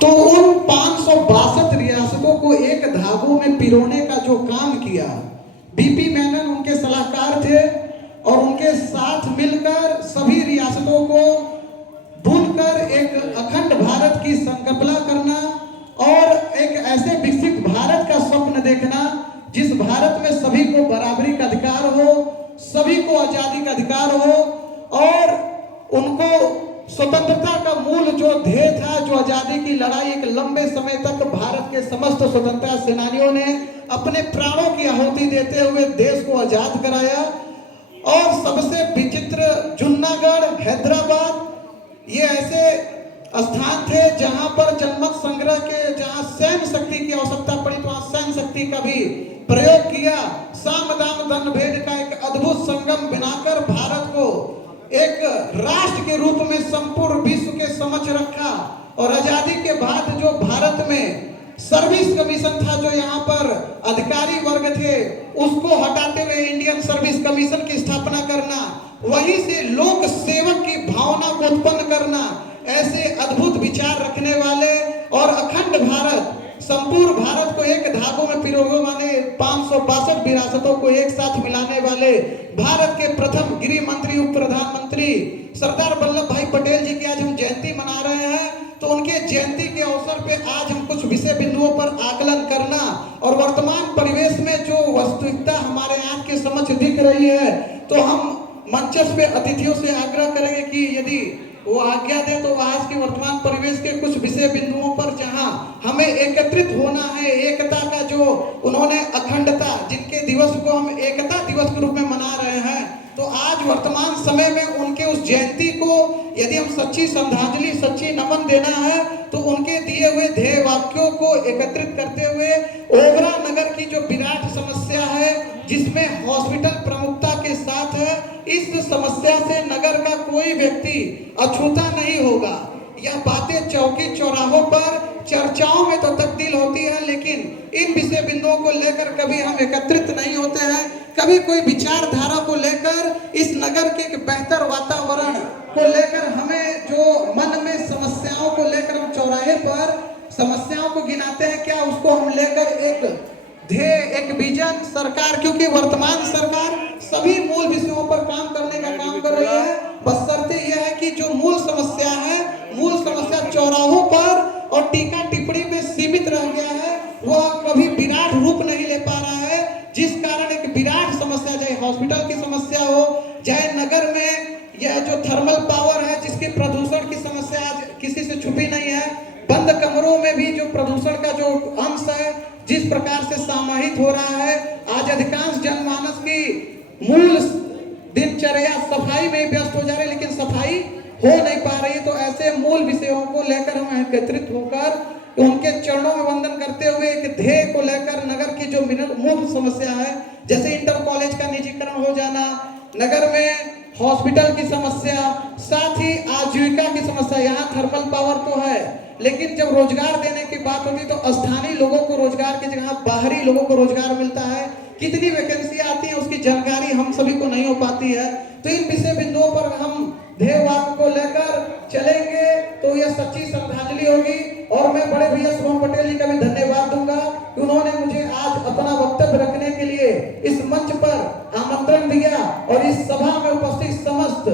तो उन 562 रियासतों को एक धागों में पिरोने का जो काम किया, बीपी मेनन उनके सलाहकार थे और उनके साथ मिलकर सभी रियासतों को बुनकर एक अखंड भारत की संकल्पना करना और एक ऐसे विकसित भारत का स्वप्न देखना जिस भारत में सभी को बराबरी का अधिकार हो, सभी को आजादी का अधिकार हो और उनको स्वतंत्रता का मूल जो ध्येय था, जो आजादी की लड़ाई एक लंबे समय तक भारत के समस्त स्वतंत्रता सेनानियों ने अपने प्राणों की आहुति देते हुए देश को आजाद कराया। और सबसे विचित्र जूनागढ़, हैदराबाद ये ऐसे स्थान थे जहां पर जनमत संग्रह के, जहां सैन्य शक्ति की आवश्यकता पड़ी तो वहां सैन्य शक्ति का भी प्रयोग किया। साम दाम दंड भेद का एक अद्भुत संगम बनाकर भारत को एक राष्ट्र के रूप में संपूर्ण विश्व के समक्ष रखा। और आजादी के बाद जो भारत में सर्विस कमीशन था, जो यहाँ पर अधिकारी वर्ग थे, उसको हटाते हुए इंडियन सर्विस कमीशन की स्थापना करना, वहीं से लोक सेवक की भावना को उत्पन्न करना, ऐसे अद्भुत विचार रखने वाले और अखंड भारत, संपूर्ण भारत को एक धागों में पिरोने वाले, 562 विरासतों को एक साथ मिलाने वाले भारत के प्रथम गृह मंत्री, उप प्रधानमंत्री सरदार वल्लभ भाई पटेल जी की आज हम जयंती मना रहे हैं। तो उनके जयंती के अवसर पे आज हम कुछ विषय बिंदुओं पर आकलन करना और वर्तमान परिवेश में जो वास्तविकता हमारे आंख के समक्ष दिख रही है, तो हम मंचस्थ पे अतिथियों से आग्रह करेंगे कि यदि वो आज्ञा दे तो आज के वर्तमान परिवेश के कुछ विषय बिंदुओं पर जहां हमें एकत्रित होना है, एकता का जो उन्होंने अखंडता, जिनके दिवस को हम एकता दिवस के रूप में मना रहे हैं, तो आज वर्तमान समय में उनके उस जयंती को यदि हम सच्ची श्रद्धांजलि, सच्ची नमन देना है, तो उनके दिए हुए ध्येय वाक्यों को एकत्रित करते हुए ओबरा नगर की जो विराट समस्या है, जिसमें हॉस्पिटल प्रमुखता के साथ है, इस समस्या से नगर का कोई व्यक्ति अछूता नहीं होगा। यह बातें चौकी चौराहों पर चर्चाओं में तो तब्दील होती है, लेकिन इन विषय बिंदुओं को लेकर कभी हम एकत्रित नहीं होते हैं। कभी कोई विचारधारा को लेकर, इस नगर के एक बेहतर वातावरण को लेकर, हमें जो मन में समस्याओं को लेकर हम चौराहे पर समस्याओं को गिनाते हैं, क्या उसको हम लेकर एक ध्येय, एक विजन सरकार, क्योंकि वर्तमान सरकार सभी मूल विषयों पर काम करने का काम कर रही है, बशर्ते यह है कि जो मूल समस्या है, मूल समस्या चौराहों पर और टीका टिप्पणी में सीमित रह गया है, वह कभी विराट रूप नहीं ले पा रहा है, जिस कारण एक विराट समस्या, चाहे हॉस्पिटल की समस्या हो, चाहे नगर में यह जो थर्मल पावर है, जिसकी प्रदूषण की समस्या आज किसी से छुपी नहीं है, बंद कमरों में भी जो प्रदूषण का जो अंश है जिस प्रकार से समाहित हो रहा है, आज अधिकांश जनमानस की मूल दिनचर्या सफाई में व्यस्त हो जा रही है, लेकिन सफाई हो नहीं पा रही है। तो ऐसे मूल विषयों को लेकर हम एकत्रित होकर उनके चरणों में वंदन करते हुए एक ध्येय को लेकर नगर की जो मूल समस्या है, जैसे इंटर कॉलेज का निजीकरण हो जाना, नगर में हॉस्पिटल की समस्या, साथ ही आजीविका की समस्या। यहाँ थर्मल पावर तो है, लेकिन जब रोजगार देने की बात होती तो स्थानीय लोगों को रोजगार की जगह बाहरी लोगों को रोजगार मिलता है, कितनी वैकेंसी आती है उसकी जानकारी हम सभी को नहीं हो पाती है। तो इन विषय बिंदुओं पर हम ध्येय वाक्य को लेकर चलेंगे तो यह सच्ची श्रद्धांजलि होगी। और मैं बड़े भैया शुभम पटेल जी का भी धन्यवाद दूंगा कि उन्होंने मुझे आज अपना वक्तव्य रखने के लिए इस मंच पर आमंत्रण दिया, और इस सभा में उपस्थित समस्त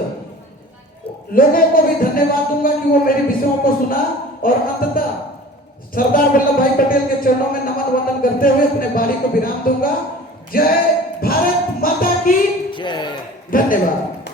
लोगों को भी धन्यवाद दूंगा कि वो मेरे विषयों को सुना। और अंततः सरदार वल्लभ भाई पटेल के चरणों में नमन वंदन करते हुए अपने वाणी को विराम दूंगा। जय भारत माता की जय। धन्यवाद।